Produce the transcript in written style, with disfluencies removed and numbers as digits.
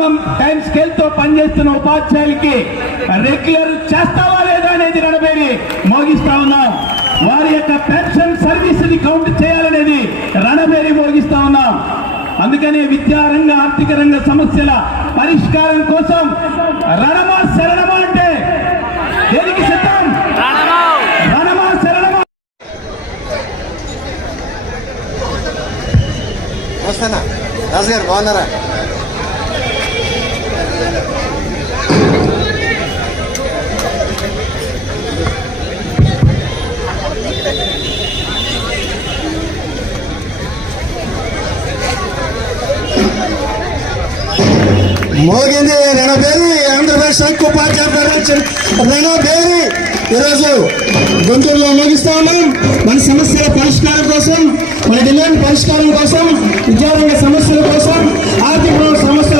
Minimum time scale తో పనిచేస్తున్న ఉపాధ్యాయులకి రెగ్యులర్ చేస్తావా లేదా అనేది రణబేరి మోగిస్తా ఉన్నాం. వారి యొక్క పెన్షన్ సర్వీస్ ని కౌంట్ చేయాలనేది రణబేరి మోగిస్తా ఉన్నాం. అందుకనే విద్యారంగ ఆర్థిక రంగ సమస్యల పరిష్కారం కోసం రణమా శరణమా అంటే దేనికి సిద్ధం? రణమా శరణమా. రాజు గారు బాగున్నారా? మోగింది రణబేరి. ఆంధ్రప్రదేశ్ హక్కు ఉపాధ్యాయ ఫెడరేషన్ రణబేరి ఈరోజు గుంటూరులో మోగిస్తా ఉన్నాం. మన సమస్యల పరిష్కారం కోసం, మన డిమాండ్ పరిష్కారం కోసం, విద్యారంగ సమస్యల కోసం, ఆర్థిక సమస్యల